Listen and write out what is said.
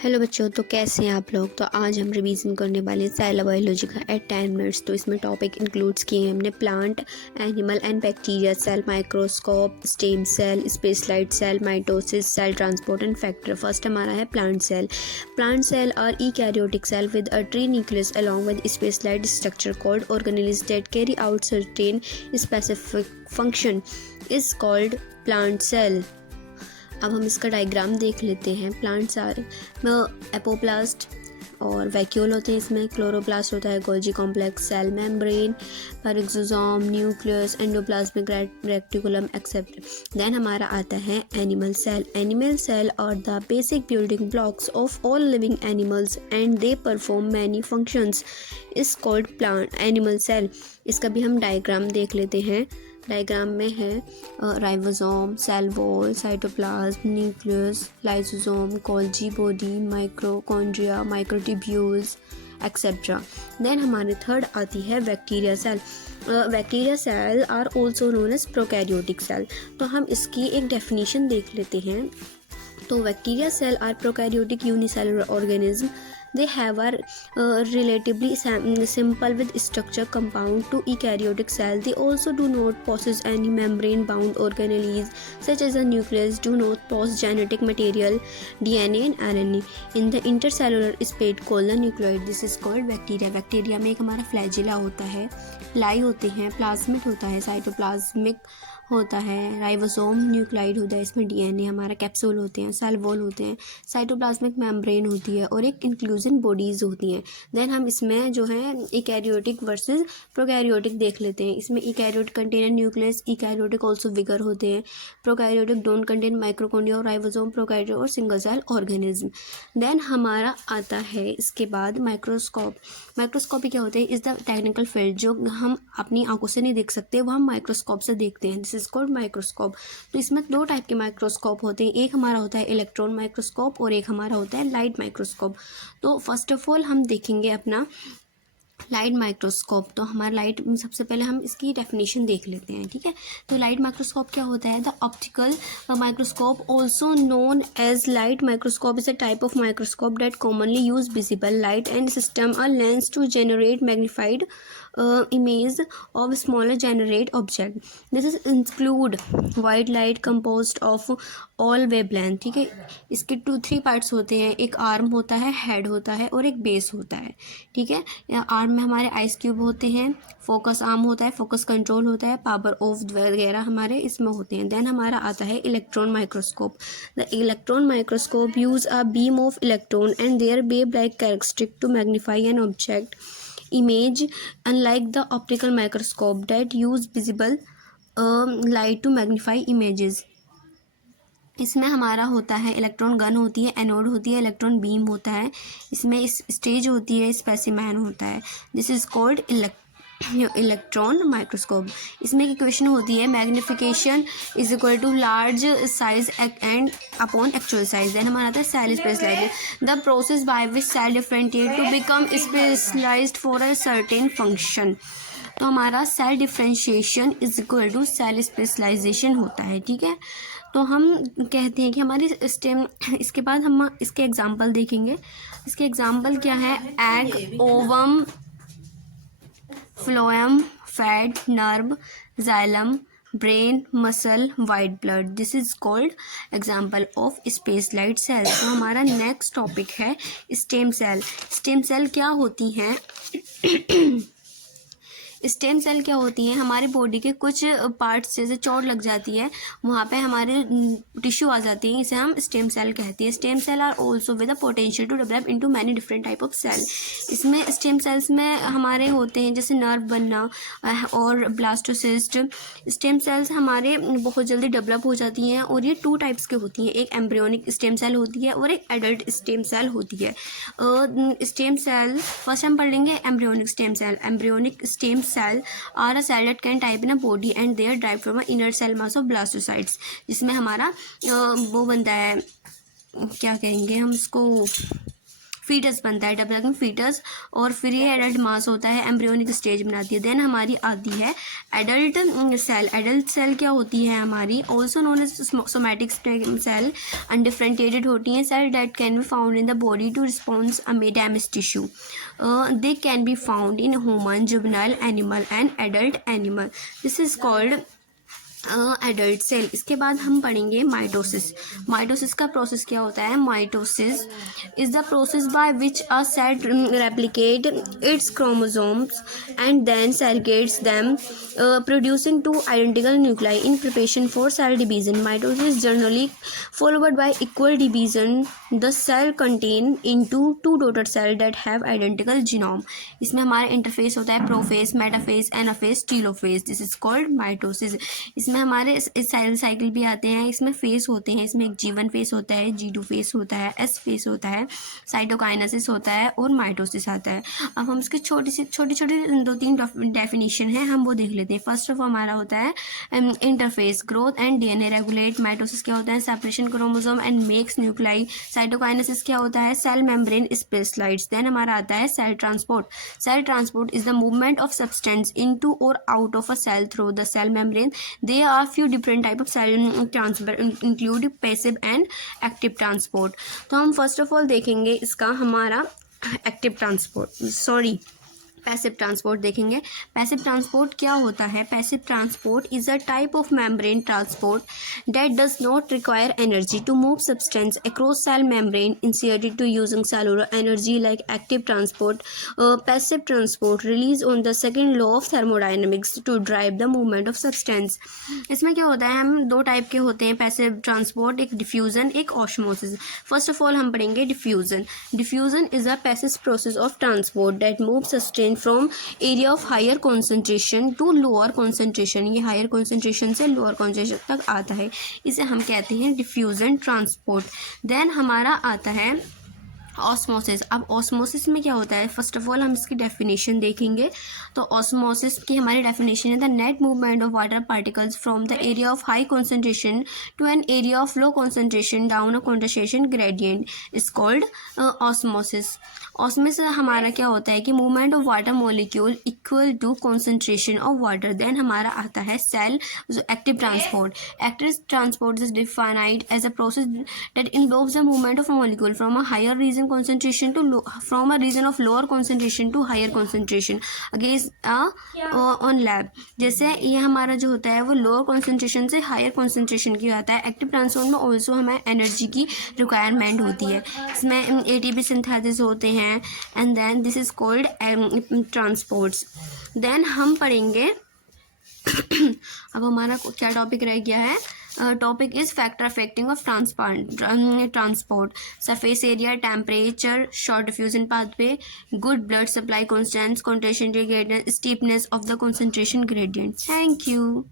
Hello बच्चों, तो कैसे हैं आप लोग। तो आज हम रिवीजन करने वाले हैं सेल बायोलॉजी का एट 10 मिनट्स। तो इसमें टॉपिक इंक्लूड्स किए हैं हमने plant, animal and bacteria cell, microscope, stem cell, specialised cell, mitosis, cell transport and factor. First हमारा है plant cell. Plant cell are eukaryotic cell with a true nucleus along with specialised structure called organelles that carry out certain specific function is called plant cell. अब हम इसका diagram देख लेते हैं। Plants are apoplast और vacuole होते हैं, इसमें क्लोरोप्लास्ट होता है, Golgi complex, cell membrane, peroxisome, nucleus, endoplasmic reticulum except. Then हमारा आता है animal cell. Animal cell are the basic building blocks of all living animals and they perform many functions is called plant animal cell. इसका भी हम diagram देख लेते हैं। Diagram में है ribosome, cell wall, cytoplasm, nucleus, lysosome, Golgi body, mitochondria, microtubules etcetera. Then हमारे third आती है bacteria cell. Bacteria cell are also known as prokaryotic cell. तो हम इसकी एक डेफिनेशन देख लेते हैं। तो bacteria cell are prokaryotic unicellular organism. They have are relatively simple with structure compound to eukaryotic cell. They also do not possess any membrane-bound organelles such as the nucleus, do not possess genetic material, DNA and RNA in the intercellular space called the nucleoid. This is called bacteria. Bacteria में एक हमारा flagella होता है, लाई होते हैं, plasmid होता है, cytoplasmic होता है, राइबोसोम, न्यूक्लाइड होता है, इसमें डीएनए हमारा, कैप्सूल होते हैं, सेल वॉल होते हैं, साइटोप्लाज्मिक मेम्ब्रेन होती है और एक इंक्लूजन बॉडीज़ होती हैं। देन हम इसमें जो है इकैरियोटिक वर्सेस प्रोकैरियोटिक देख लेते हैं। इसमें इकैरियोटिक कंटेन न्यूक्लियस, इकैरियोटिक ऑल्सो विगर होते हैं, प्रोकैरियोटिक डोंट कंटेन माइक्रोकॉन्ड्रिया और राइबोसोम, प्रोकैरियोटिक और सिंगल सेल ऑर्गेनिज्म। देन हमारा आता है इसके बाद माइक्रोस्कोप। माइक्रोस्कोपी क्या होते हैं? इज़ द टेक्निकल फील्ड जो हम अपनी आंखों से नहीं देख सकते, वो हम माइक्रोस्कोप से देखते हैं। This is called microscope. तो इसमें दो टाइप के माइक्रोस्कोप होते हैं, एक हमारा होता है इलेक्ट्रॉन माइक्रोस्कोप और एक हमारा होता है लाइट माइक्रोस्कोप। तो फर्स्ट ऑफ ऑल हम देखेंगे अपना लाइट माइक्रोस्कोप। तो हमारा लाइट, सबसे पहले हम इसकी डेफिनेशन देख लेते हैं, ठीक है। तो लाइट माइक्रोस्कोप क्या होता है? The optical microscope also known as light microscope is a type of microscope that commonly use visible light and system a lens to generate magnified image of smaller generate object. This is include white light composed of all wavelength, ठीक है। इसके 2-3 parts होते हैं, एक arm होता है, head होता है और एक बेस होता है, ठीक है। आर्म में हमारे आइस क्यूब होते हैं, फोकस आर्म होता है, फोकस कंट्रोल होता है, पावर ऑफ वगैरह हमारे इसमें होते हैं। देन हमारा आता है electron microscope. The electron microscope use a beam of electron and their wave like characteristic to magnify an object image, unlike the optical microscope that use visible light to magnify images. इसमें हमारा होता है electron gun होती है, anode होती है, electron beam होता है, इसमें इस स्टेज होती है, स्पेसिमैन होता है। This is called electron microscope. इसमें एक इक्वेशन होती है, magnification is equal to large size and upon actual size. Then हमारा आता है cell specialisation, the process by which cell differentiate to become specialised for a certain function. तो हमारा cell differentiation is equal to cell specialisation होता है, ठीक है। तो हम कहते हैं कि हमारी स्टेम, इसके बाद हम इसके एग्जाम्पल देखेंगे। इसके एग्जाम्पल क्या है? Egg, ovum, phloem, fat, nerve, xylem, brain, muscle, white blood. This is called example of space light cell. तो हमारा नेक्स्ट टॉपिक है स्टेम सेल। स्टेम सेल क्या होती हैं? स्टेम सेल क्या होती हैं? हमारे बॉडी के कुछ पार्ट्स, जैसे चोट लग जाती है, वहाँ पे हमारे टिश्यू आ जाती हैं, इसे हम स्टेम सेल कहते हैं। Stem cell are also with the potential to develop into many different type of cell. इसमें स्टेम सेल्स में हमारे होते हैं जैसे नर्व बनना और ब्लास्टोसिस्ट। स्टेम सेल्स हमारे बहुत जल्दी डेवलप हो जाती हैं और ये 2 टाइप्स की होती हैं, एक एम्ब्रियोनिक स्टेम सेल होती है और एक एडल्ट स्टेम सेल होती है। स्टेम सेल फर्स्ट हम पढ़ लेंगे embryonic stem cell. Embryonic stem cell are a cell that can type in a body and they are derived from an inner cell mass of blastocytes, जिसमें हमारा वो बनता है, क्या कहेंगे हम इसको, फीटस बनता है, डेवलपिंग फीटस, और फिर ये एडल्ट मास होता है, एम्ब्रियोनिक स्टेज बनाती है। देन हमारी आती है एडल्ट सेल। एडल्ट सेल क्या होती है हमारी, also known as somatic cell, undifferentiated होती हैं, cell that can be found in the body to response damage tissue. They can be found in human, juvenile animal and adult animal. This is called adult cell. इसके बाद हम पढ़ेंगे mitosis. Mitosis का process क्या होता है, mitosis is the process by which a cell replicate its chromosomes and then segregates them producing two identical nuclei in preparation for cell division. Mitosis generally followed by equal division. The cell contain into two daughter cell that have identical genome. इसमें हमारा interphase होता है prophase, metaphase, anaphase, telophase. This is called mitosis. इसमें हमारे cell cycle भी आते हैं, इसमें फेस होते हैं, इसमें एक G1 फेस होता है, G2 फेस होता है, S फेस होता है, साइटोकाइनेसिस होता है और माइटोसिस आता है। अब हम इसके छोटी छोटी 2-3 डेफिनेशन है, हम वो देख लेते हैं। फर्स्ट ऑफ हमारा होता है interface, growth and DNA regulate. Mitosis क्या होता है, separation chromosome and makes nuclei. Cytokinesis क्या होता है, सेल मेम्ब्रेन स्पेशलाइट्स। देन हमारा आता है cell transport. Cell transport is the movement of substance into और out of a cell through the cell membrane. There are few different type of cell transport include passive and active transport। तो हम first of all देखेंगे इसका हमारा active transport, passive transport देखेंगे। Passive transport क्या होता है, passive transport is a type of membrane transport that does not require energy to move substance across cell membrane instead to using cellular energy like active transport. Passive transport relies on the second law of thermodynamics to drive the movement of substance. इसमें क्या होता है, हम दो type के होते हैं passive transport, एक डिफ्यूजन, एक ऑस्मोसिस। फर्स्ट ऑफ ऑल हम पढ़ेंगे diffusion. Diffusion is a passive process of transport that move substance from area of higher concentration to lower concentration. ये हायर कॉन्सेंट्रेशन से लोअर कॉन्सेंट्रेशन तक आता है, इसे हम कहते हैं डिफ्यूजन ट्रांसपोर्ट। देन हमारा आता है ऑस्मोसिस। अब ऑस्मोसिस में क्या होता है, फर्स्ट ऑफ ऑल हम इसकी डेफिनेशन देखेंगे। तो ऑस्मोसिस की हमारी डेफिनेशन है the net movement of water particles from the area of high concentration to an area of low concentration down a concentration gradient is called osmosis. Osmosis हमारा क्या होता है कि movement of water molecule equal to concentration of water. Then हमारा आता है cell active transport. Active transport is defined as a process that involves the movement of molecule from a higher region concentration to from a region of lower concentration to higher concentration against on lab। जैसे ये हमारा जो होता है वो lower concentration से higher concentration की आता है। एक्टिव ट्रांसपोर्ट में ऑल्सो हमें एनर्जी की रिक्वायरमेंट होती है, इसमें ATP सिंथेसिस होते हैं and then this is called transports. Then हम पढ़ेंगे अब हमारा क्या टॉपिक रह गया है, topic is factor affecting of transport, surface area, temperature, short diffusion pathway, good blood supply, constants, concentration gradient, steepness of the concentration gradient. Thank you.